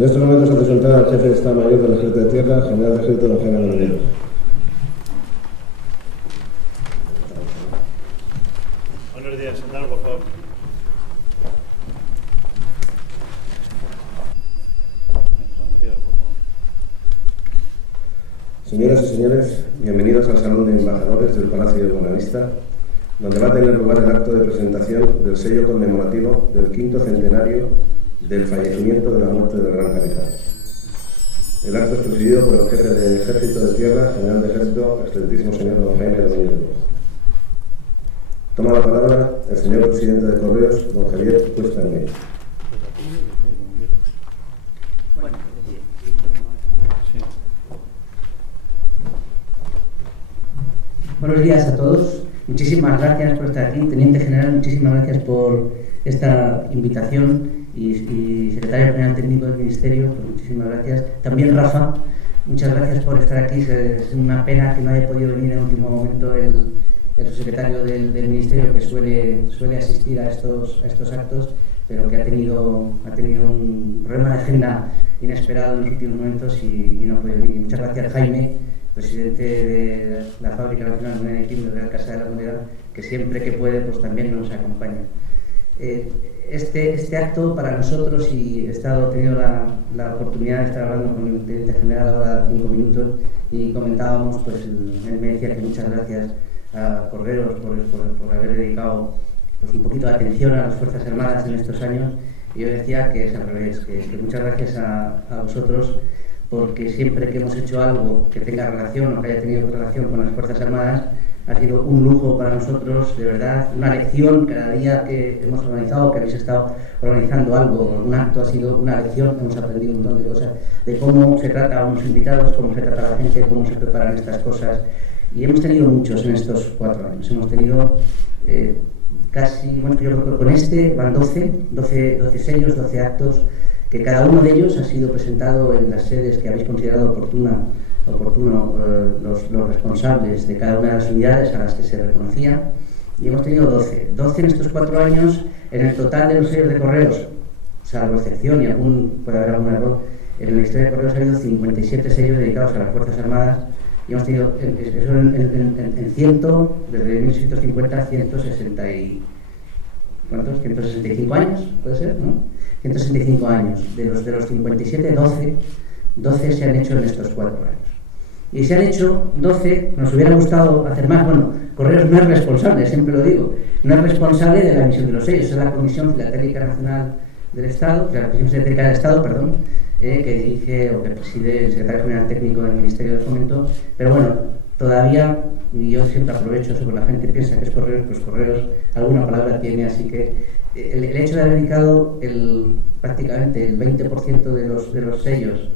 En estos momentos hace sentar al jefe de Estado Mayor del Ejército de Tierra, general de Ejército, don Jaime Dominero. Buenos días, sentaros, por favor. Señoras y señores, bienvenidos al Salón de Embajadores del Palacio de Buenavista, donde va a tener lugar el acto de presentación del sello conmemorativo del 5º centenario del fallecimiento de la muerte del gran capitán. El acto es presidido por el jefe de Ejército de Tierra, general de Ejército, excelentísimo señor don Jaime Dominero. Toma la palabra el señor presidente de Correos, don Javier Cuesta Enrique. Buenos días a todos. Muchísimas gracias por estar aquí. Teniente General, muchísimas gracias por esta invitación y Secretario General Técnico del Ministerio, pues muchísimas gracias. También Rafa, muchas gracias por estar aquí. Es una pena que no haya podido venir en el último momento el subsecretario del Ministerio, que suele asistir a estos actos, pero que ha tenido un problema de agenda inesperado en los últimos momentos y no ha podido venir. Muchas gracias, Jaime, presidente de la Fábrica Nacional de Moneda y Timbre de la Casa de la Moneda, que siempre que puede pues también nos acompaña. Este acto para nosotros, y he tenido la oportunidad de estar hablando con el Teniente General ahora 5 minutos y comentábamos, pues él me decía que muchas gracias a Correos por haber dedicado pues un poquito de atención a las Fuerzas Armadas en estos años, y yo decía que es al revés, que muchas gracias a vosotros, porque siempre que hemos hecho algo que tenga relación o que haya tenido relación con las Fuerzas Armadas, ha sido un lujo para nosotros, de verdad, una lección. Cada día que hemos organizado, que habéis estado organizando algo, un acto, ha sido una lección. Hemos aprendido un montón de cosas, de cómo se trata a unos invitados, cómo se trata a la gente, cómo se preparan estas cosas. Y hemos tenido muchos en estos 4 años. Hemos tenido casi, bueno, yo creo que con este van 12 sellos, 12 actos, que cada uno de ellos ha sido presentado en las sedes que habéis considerado oportuno los responsables de cada una de las unidades a las que se reconocía, y hemos tenido 12 en estos 4 años. En el total de los sellos de Correos, salvo excepción y puede haber algún error, en la historia de Correos ha habido 57 sellos dedicados a las Fuerzas Armadas, y hemos tenido eso en 100, desde 1650 a 160 y... ¿cuántos? 165 años, puede ser, ¿no? 165 años. De los 57, 12 se han hecho en estos 4 años. Y se han hecho 12, nos hubiera gustado hacer más. Bueno, Correos no es responsable, siempre lo digo, no es responsable de la emisión de los sellos, es la Comisión Filatélica Nacional del Estado, la Comisión Filatélica del Estado, perdón, que dirige o que preside el Secretario General Técnico del Ministerio de Fomento. Pero bueno, todavía, y yo siempre aprovecho eso, porque la gente piensa que es Correos, pues Correos alguna palabra tiene, así que el hecho de haber dedicado prácticamente el 20% de los sellos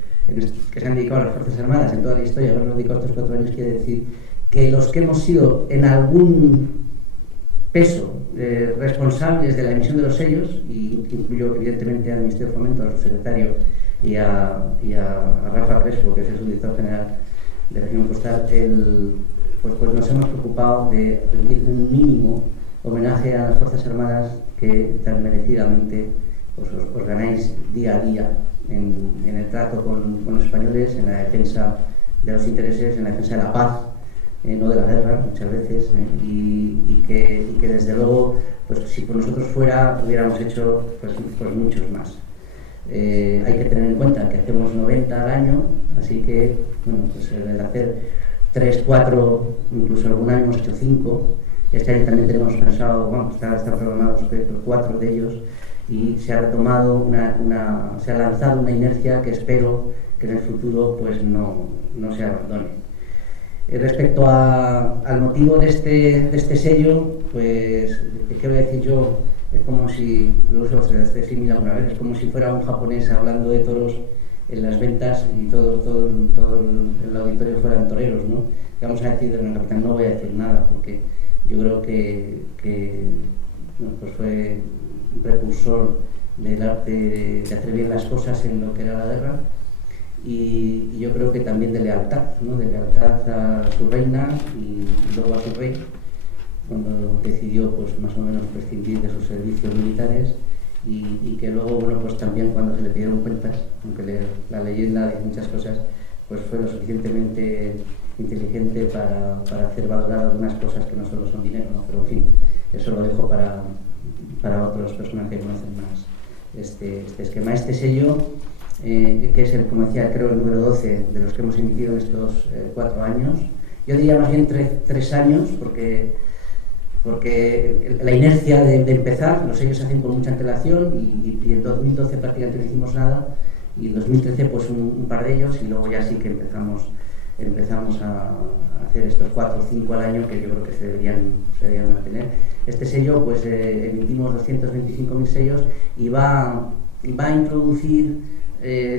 que se han dedicado a las Fuerzas Armadas en toda la historia, haberlos dedicado estos 4 años, quiere decir que los que hemos sido en algún peso responsables de la emisión de los sellos, y incluyo evidentemente al Ministerio de Fomento, a su secretario y a Rafa Crespo, que es el subdirector general de Régimen Postal, pues nos hemos preocupado de rendir un mínimo homenaje a las Fuerzas Armadas que tan merecidamente os ganáis día a día en el trato con los españoles, en la defensa de los intereses, en la defensa de la paz, no de la guerra muchas veces, y que desde luego, pues si por nosotros fuera, hubiéramos hecho pues muchos más. Hay que tener en cuenta que hacemos 90 al año, así que bueno, pues el hacer 3, 4, incluso algún año hemos hecho 5. Este año también tenemos pensado, bueno, está programado 4 de ellos, y se ha retomado se ha lanzado una inercia que espero que en el futuro pues no se abandone. Respecto al motivo de este sello, pues, ¿qué voy a decir yo? Es como si, lo uso este símil alguna vez, es como si fuera un japonés hablando de toros en las ventas y todo el auditorio fueran toreros, ¿no? ¿Qué vamos a decir de nuestro capitán? No voy a decir nada, porque yo creo que bueno, pues fue un precursor del arte de hacer bien las cosas en lo que era la guerra, y yo creo que también de lealtad, ¿no? De lealtad a su reina y luego a su rey, cuando decidió pues más o menos prescindir de sus servicios militares, y que luego, bueno, pues también cuando se le pidieron cuentas, aunque la leyenda dice muchas cosas, pues fue lo suficientemente inteligente para hacer valorar algunas cosas que no solo son dinero, ¿no? Pero en fin, eso lo dejo para otros personas que conocen más este esquema. Este sello, que es el, como decía, creo el número 12 de los que hemos emitido en estos 4 años, yo diría más bien 3 años, porque la inercia de empezar, los sellos se hacen con mucha antelación y en 2012 prácticamente no hicimos nada, y en 2013 pues un par de ellos, y luego ya sí que empezamos a hacer estos 4 o 5 al año, que yo creo que se deberían mantener. Este sello, pues emitimos 225.000 sellos y va a introducir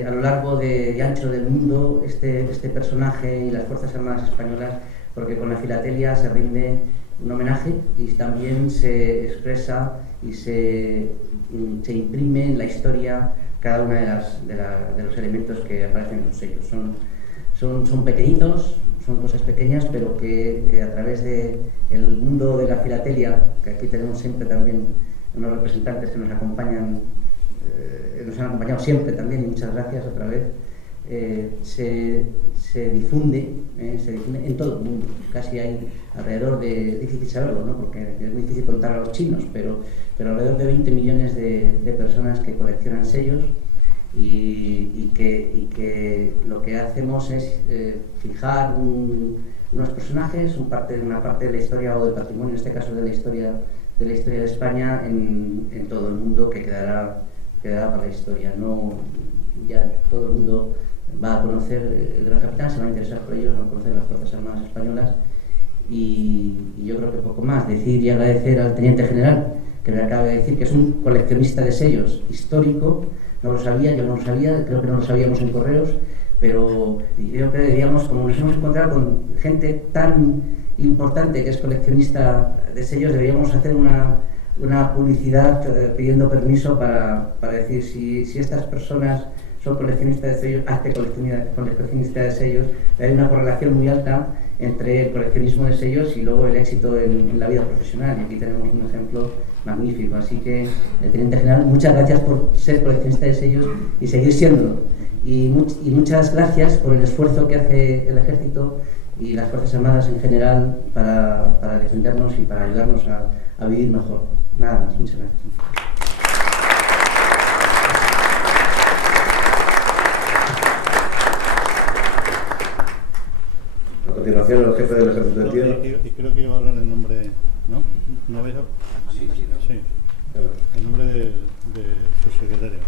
a lo largo y ancho del mundo este personaje y las Fuerzas Armadas Españolas, porque con la filatelia se rinde un homenaje y también se expresa y se imprime en la historia cada uno de los elementos que aparecen en los sellos. Son pequeñitos, son cosas pequeñas, pero que a través del mundo de la filatelia, que aquí tenemos siempre también unos representantes que nos acompañan, nos han acompañado siempre también, y muchas gracias otra vez, se difunde en todo el mundo. Casi hay alrededor de, difícil saberlo, ¿no? Porque es muy difícil contar a los chinos, pero alrededor de 20 millones de personas que coleccionan sellos y que lo que hacemos es fijar unos personajes, una parte de la historia o del patrimonio, en este caso de la historia de España, en todo el mundo, que quedará para la historia. No, ya todo el mundo va a conocer el Gran Capitán, se va a interesar por ellos, va a conocer las Fuerzas Armadas Españolas, y yo creo que poco más. Decir y agradecer al Teniente General, que me acaba de decir que es un coleccionista de sellos histórico. No lo sabía, yo no lo sabía, creo que no lo sabíamos en correos, pero yo creo que diríamos, como nos hemos encontrado con gente tan importante que es coleccionista de sellos, deberíamos hacer una publicidad pidiendo permiso para decir si estas personas son coleccionistas de sellos, coleccionista de sellos. Hay una correlación muy alta entre el coleccionismo de sellos y luego el éxito en la vida profesional, y aquí tenemos un ejemplo magnífico. Así que, Teniente General, muchas gracias por ser coleccionista de sellos y seguir siéndolo, y muchas gracias por el esfuerzo que hace el Ejército y las Fuerzas Armadas en general para defendernos y para ayudarnos a vivir mejor. Nada más, muchas gracias. A continuación, el jefe del Ejército de Tierra. Y creo que iba a hablar en nombre, ¿no? ¿No vais a...? Sí. En nombre de su secretario.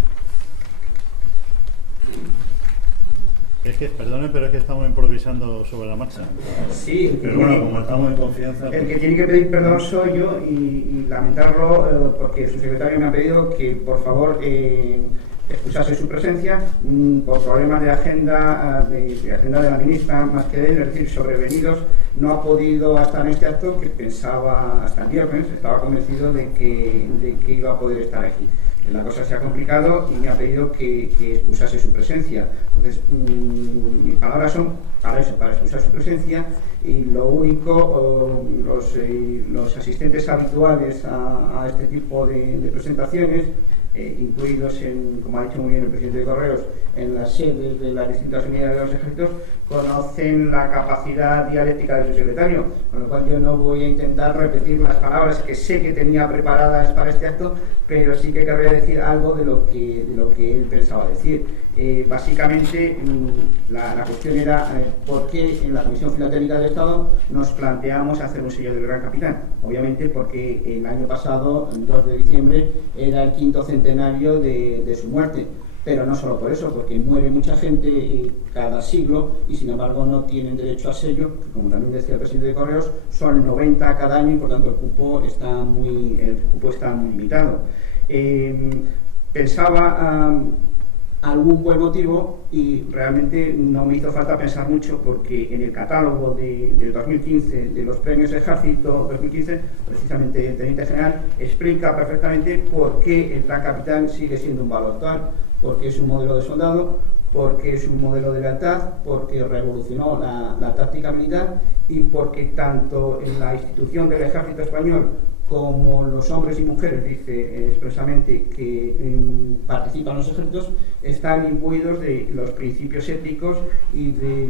Es que, perdone, pero es que estamos improvisando sobre la marcha. Sí, pero bueno, como estamos en confianza... El que tiene que pedir perdón soy yo, y lamentarlo porque su secretario me ha pedido que, por favor, excusase su presencia por problemas de agenda de la ministra, más que de él, es decir, sobrevenidos. No ha podido estar en este acto, que pensaba hasta el viernes, estaba convencido de que iba a poder estar aquí. La cosa se ha complicado y me ha pedido que excusase su presencia. Entonces, mis palabras son para eso, para excusar su presencia, y lo único, los asistentes habituales a este tipo de presentaciones, incluidos como ha dicho muy bien el presidente de Correos, en las sedes de las distintas unidades de los ejércitos, conocen la capacidad dialéctica de su secretario, con lo cual yo no voy a intentar repetir las palabras que sé que tenía preparadas para este acto, pero sí que querría decir algo de lo que él pensaba decir. Básicamente, la cuestión era por qué en la Comisión Filatélica del Estado nos planteamos hacer un sello del Gran Capitán. Obviamente porque el año pasado, el 2 de diciembre, era el 5º centenario de su muerte. Pero no solo por eso, porque muere mucha gente cada siglo y sin embargo no tienen derecho a sello, que, como también decía el presidente de Correos, son 90 cada año, y por tanto el cupo está muy limitado. Pensaba algún buen motivo, y realmente no me hizo falta pensar mucho, porque en el catálogo del 2015 de los premios Ejército 2015, precisamente el Teniente General explica perfectamente por qué el Gran Capitán sigue siendo un valor actual, porque es un modelo de soldado, porque es un modelo de lealtad, porque revolucionó la táctica militar, y porque tanto en la institución del Ejército Español como los hombres y mujeres, dice expresamente, que participan en los ejércitos, están imbuidos de los principios éticos y de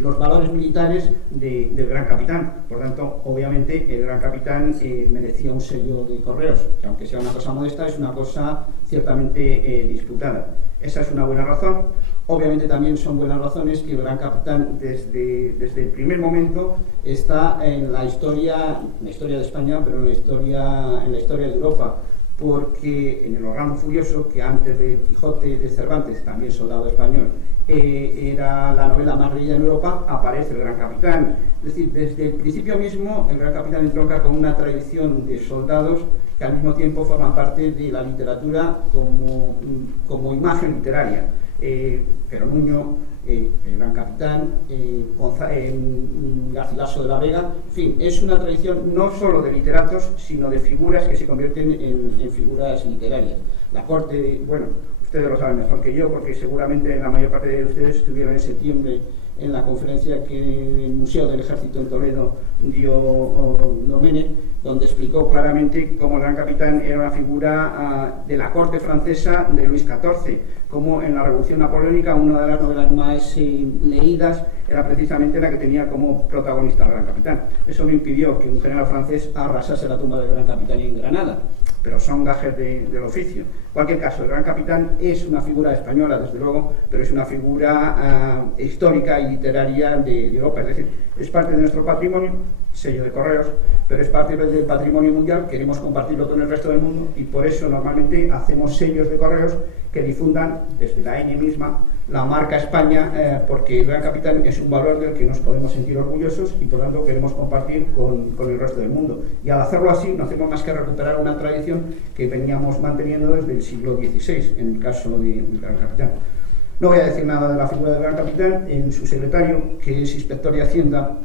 los valores militares del gran capitán. Por tanto, obviamente, el gran capitán merecía un sello de Correos, que aunque sea una cosa modesta, es una cosa ciertamente disputada. Esa es una buena razón. Obviamente también son buenas razones que el gran capitán desde el primer momento está en la historia de España, pero en la historia de Europa, porque en el Orlando Furioso, que antes de Quijote de Cervantes, también soldado español, era la novela más leída en Europa, aparece el gran capitán. Es decir, desde el principio mismo el gran capitán entronca con una tradición de soldados que al mismo tiempo forman parte de la literatura como imagen literaria. Pero Nuño, el gran capitán, Garcilaso de la Vega, en fin, es una tradición no solo de literatos, sino de figuras que se convierten en figuras literarias. La corte, bueno, ustedes lo saben mejor que yo, porque seguramente la mayor parte de ustedes estuvieron en septiembre en la conferencia que el Museo del Ejército en Toledo dio Domenech, donde explicó claramente cómo el gran capitán era una figura de la corte francesa de Luis XIV, como en la Revolución Napoleónica una de las novelas más leídas era precisamente la que tenía como protagonista al gran capitán. Eso no impidió que un general francés arrasase la tumba del gran capitán en Granada, pero son gajes del oficio. En cualquier caso, el gran capitán es una figura española, desde luego, pero es una figura histórica y literaria de Europa, es decir, es parte de nuestro patrimonio, sello de Correos, pero es parte del patrimonio mundial, queremos compartirlo con el resto del mundo y por eso normalmente hacemos sellos de Correos que difundan desde la N misma la marca España, porque el gran capitán es un valor del que nos podemos sentir orgullosos y por lo tanto queremos compartir con el resto del mundo. Y al hacerlo así no hacemos más que recuperar una tradición que veníamos manteniendo desde el siglo XVI, en el caso del gran capitán. No voy a decir nada de la figura del gran capitán. En su secretario, que es inspector de Hacienda,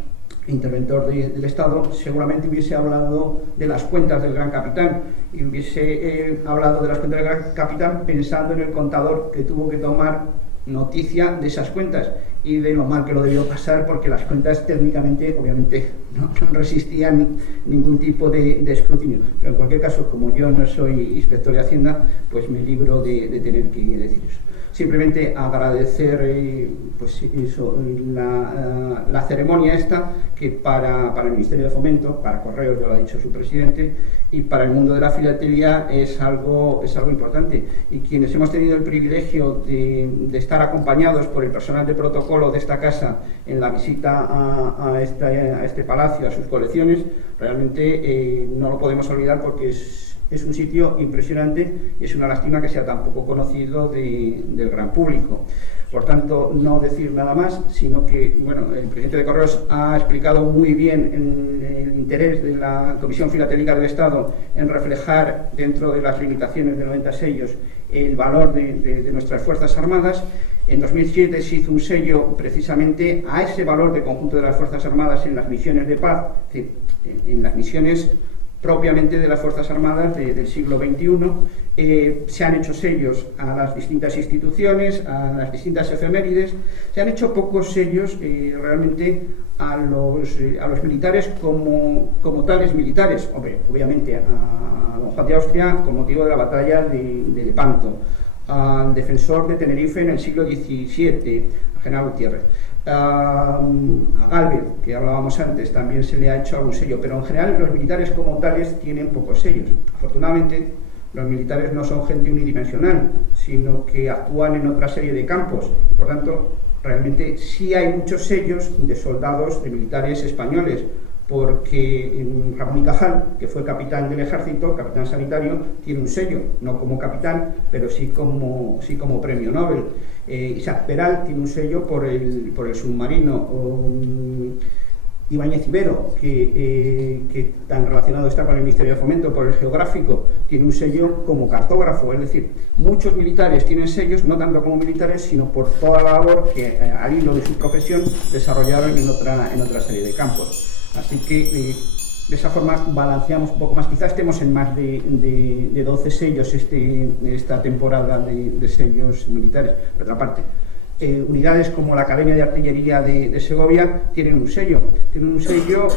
interventor del Estado, seguramente hubiese hablado de las cuentas del gran capitán y hubiese hablado de las cuentas del gran capitán pensando en el contador que tuvo que tomar noticia de esas cuentas y de lo mal que lo debió pasar, porque las cuentas técnicamente obviamente no resistían ningún tipo de escrutinio. Pero en cualquier caso, como yo no soy inspector de Hacienda, pues me libro de tener que decir eso. Simplemente agradecer pues eso, la ceremonia esta, que para el Ministerio de Fomento, para Correos, ya lo ha dicho su presidente, y para el mundo de la filatelía es algo importante. Y quienes hemos tenido el privilegio de estar acompañados por el personal de protocolo de esta casa en la visita a este palacio, a sus colecciones, realmente no lo podemos olvidar porque es un sitio impresionante y es una lástima que sea tan poco conocido del gran público. Por tanto, no decir nada más, sino que bueno, el presidente de Correos ha explicado muy bien el interés de la Comisión Filatélica del Estado en reflejar dentro de las limitaciones de 90 sellos el valor de nuestras Fuerzas Armadas. En 2007 se hizo un sello precisamente a ese valor de conjunto de las Fuerzas Armadas en las misiones de paz, es decir, en las misiones propiamente de las Fuerzas Armadas del siglo XXI. Se han hecho sellos a las distintas instituciones, a las distintas efemérides. Se han hecho pocos sellos realmente a los militares como tales militares. Hombre, obviamente a don Juan de Austria con motivo de la batalla de Lepanto, al defensor de Tenerife en el siglo XVII, a general Gutiérrez. A Gálvez, que hablábamos antes, también se le ha hecho algún sello, pero en general los militares como tales tienen pocos sellos. Afortunadamente, los militares no son gente unidimensional, sino que actúan en otra serie de campos. Por tanto, realmente sí hay muchos sellos de soldados, de militares españoles, porque Ramón y Cajal, que fue capitán del ejército, capitán sanitario, tiene un sello, no como capitán, pero sí como premio Nobel. Isaac Peral tiene un sello por el submarino. Ibáñez Ibero, que tan relacionado está con el Ministerio de Fomento, por el geográfico, tiene un sello como cartógrafo. Es decir, muchos militares tienen sellos, no tanto como militares, sino por toda la labor que al hilo de su profesión desarrollaron en otra serie de campos. Así que de esa forma balanceamos un poco más. Quizás estemos en más de 12 sellos esta temporada de sellos militares. Por otra parte, unidades como la Academia de Artillería de Segovia tienen un sello. Tienen un sello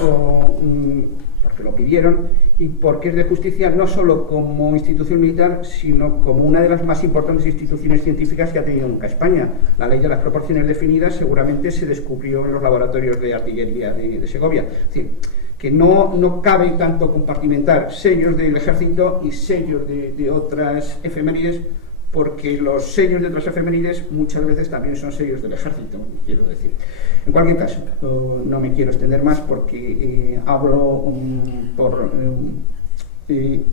porque lo pidieron y porque es de justicia no solo como institución militar, sino como una de las más importantes instituciones científicas que ha tenido nunca España. La ley de las proporciones definidas seguramente se descubrió en los laboratorios de artillería de Segovia. Es decir, que no cabe tanto compartimentar sellos del ejército y sellos de otras efemérides, porque los sellos de otras efemérides muchas veces también son sellos del ejército, quiero decir. En cualquier caso, no me quiero extender más porque hablo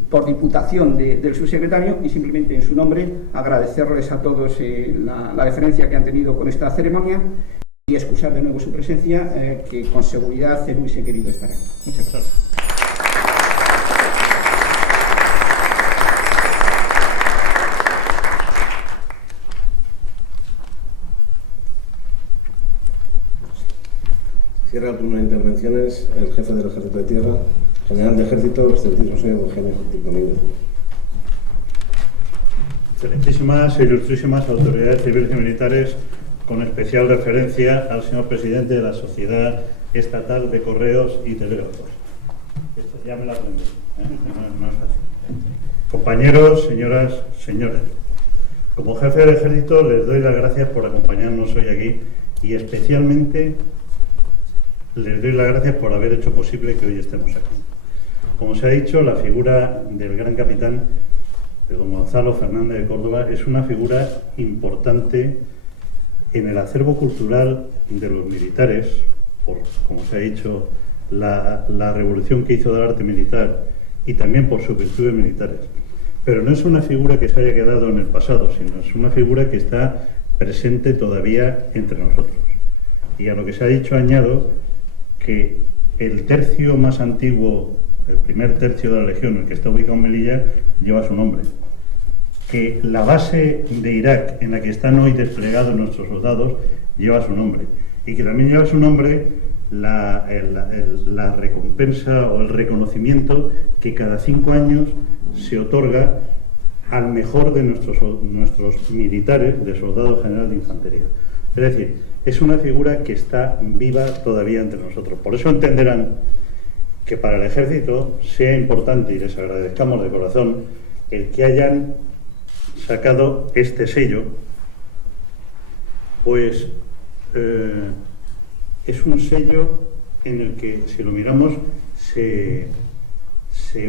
por diputación del subsecretario y simplemente en su nombre agradecerles a todos la deferencia que han tenido con esta ceremonia y excusar de nuevo su presencia, que con seguridad él hubiese querido estar aquí. Muchas gracias. Cierra el turno de intervenciones el jefe del Ejército de Tierra, general de Ejército, excelentísimo señor Eugenio Domínguez. Excelentísimas e ilustrísimas autoridades civiles y militares, con especial referencia al señor presidente de la Sociedad Estatal de Correos y Telégrafos. Esto ya me lo aprendí, no es fácil. Compañeros, señoras, señores, como jefe del Ejército les doy las gracias por acompañarnos hoy aquí y especialmente les doy las gracias por haber hecho posible que hoy estemos aquí. Como se ha dicho, la figura del gran capitán, de don Gonzalo Fernández de Córdoba, es una figura importante en el acervo cultural de los militares, por, como se ha dicho, la revolución que hizo del arte militar y también por sus virtudes militares. Pero no es una figura que se haya quedado en el pasado, sino es una figura que está presente todavía entre nosotros. Y a lo que se ha dicho añado que el tercio más antiguo, el primer tercio de la Legión, el que está ubicado en Melilla, lleva su nombre. Que la base de Irak en la que están hoy desplegados nuestros soldados lleva su nombre. Y que también lleva su nombre la recompensa o el reconocimiento que cada 5 años se otorga al mejor de nuestros militares, de soldado general de infantería. Es decir, es una figura que está viva todavía entre nosotros. Por eso entenderán que para el Ejército sea importante, y les agradezcamos de corazón, el que hayan sacado este sello, pues es un sello en el que, si lo miramos, se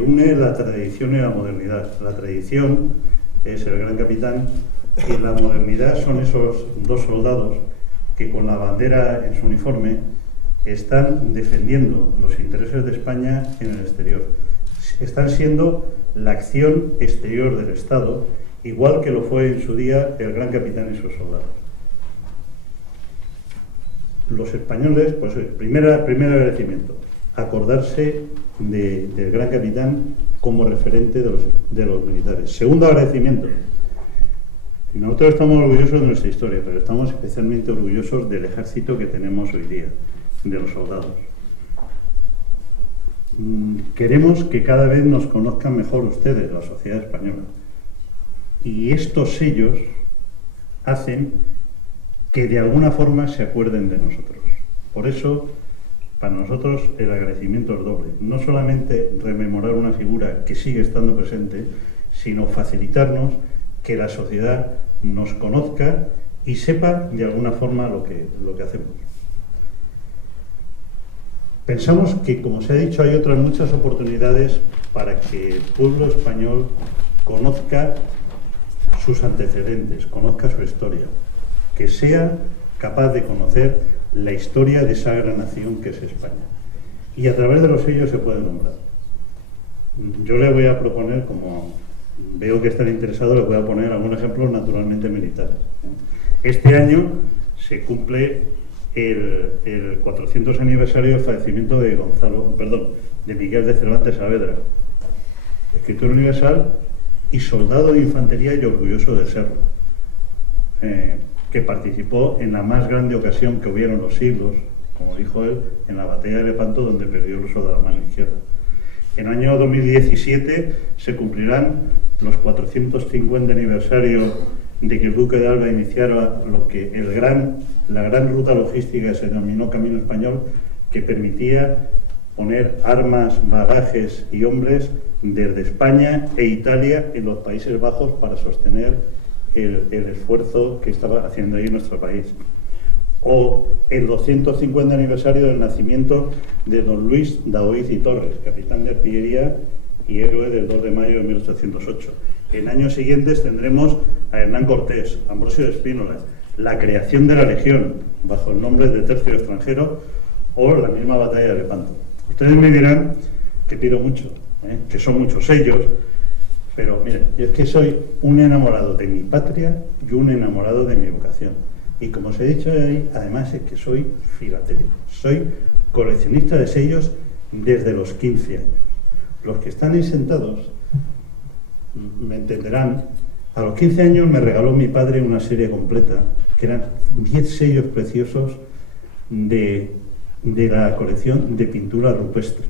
une la tradición y la modernidad. La tradición es el gran capitán y la modernidad son esos dos soldados que con la bandera en su uniforme están defendiendo los intereses de España en el exterior. Están siendo la acción exterior del Estado, igual que lo fue en su día el gran capitán y sus soldados. Los españoles, pues primer agradecimiento, acordarse del gran capitán como referente de los militares. Segundo agradecimiento, nosotros estamos orgullosos de nuestra historia, pero estamos especialmente orgullosos del ejército que tenemos hoy día, de los soldados. Queremos que cada vez nos conozcan mejor ustedes, la sociedad española. Y estos sellos hacen que de alguna forma se acuerden de nosotros. Por eso, para nosotros el agradecimiento es doble. No solamente rememorar una figura que sigue estando presente, sino facilitarnos que la sociedad nos conozca y sepa de alguna forma lo que hacemos. Pensamos que, como se ha dicho, hay otras muchas oportunidades para que el pueblo español conozca sus antecedentes, conozca su historia, que sea capaz de conocer la historia de esa gran nación que es España. Y a través de los sellos se puede nombrar. Yo le voy a proponer, como veo que están interesados, les voy a poner algún ejemplo naturalmente militar. Este año se cumple el 400 aniversario del fallecimiento de Miguel de Cervantes Saavedra, escritor universal y soldado de infantería y orgulloso de serlo, que participó en la más grande ocasión que hubieron los siglos, como dijo él, en la batalla de Lepanto, donde perdió el uso de la mano izquierda. En el año 2017 se cumplirán los 450 aniversarios de que el Duque de Alba iniciara lo que la gran ruta logística que se denominó Camino Español, que permitía poner armas, bagajes y hombres desde España e Italia en los Países Bajos para sostener el esfuerzo que estaba haciendo ahí nuestro país. O el 250 aniversario del nacimiento de don Luis Daoiz y Torres, capitán de artillería y héroe del 2 de mayo de 1808. En años siguientes tendremos a Hernán Cortés, Ambrosio de Spínola, la creación de la Legión bajo el nombre de Tercio Extranjero o la misma batalla de Lepanto. Ustedes me dirán que pido mucho, que son muchos sellos, pero miren, yo es que soy un enamorado de mi patria y un enamorado de mi vocación. Y como os he dicho ahí, además es que soy filatélico, soy coleccionista de sellos desde los 15 años. Los que están ahí sentados me entenderán. A los 15 años me regaló mi padre una serie completa, que eran 10 sellos preciosos de la colección de pinturas rupestres.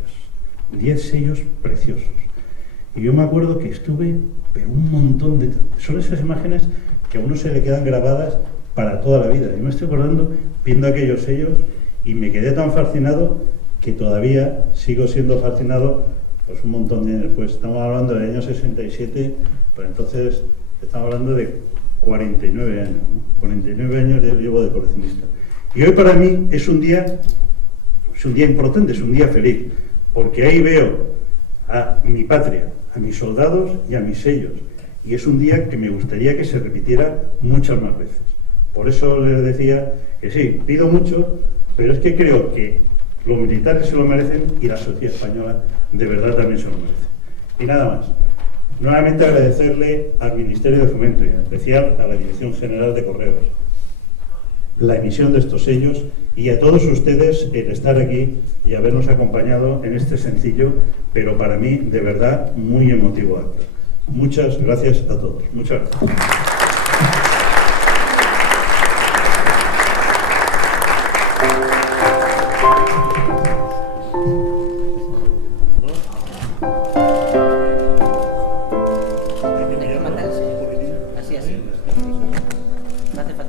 10 sellos preciosos. Y yo me acuerdo que estuve, pero un montón de... Son esas imágenes que a uno se le quedan grabadas para toda la vida. Yo me estoy acordando viendo aquellos sellos y me quedé tan fascinado que todavía sigo siendo fascinado pues un montón de años después. Estamos hablando del año 67, pero entonces estamos hablando de 49 años, ¿no? 49 años llevo de coleccionista. Y hoy para mí es un día importante, es un día feliz, porque ahí veo a mi patria, a mis soldados y a mis sellos. Y es un día que me gustaría que se repitiera muchas más veces. Por eso les decía que sí, pido mucho, pero es que creo que los militares se lo merecen y la sociedad española de verdad también se lo merece. Y nada más. Nuevamente agradecerle al Ministerio de Fomento y en especial a la Dirección General de Correos la emisión de estos sellos y a todos ustedes el estar aquí y habernos acompañado en este sencillo, pero para mí de verdad muy emotivo acto. Muchas gracias a todos. Muchas gracias. Así. No hace falta.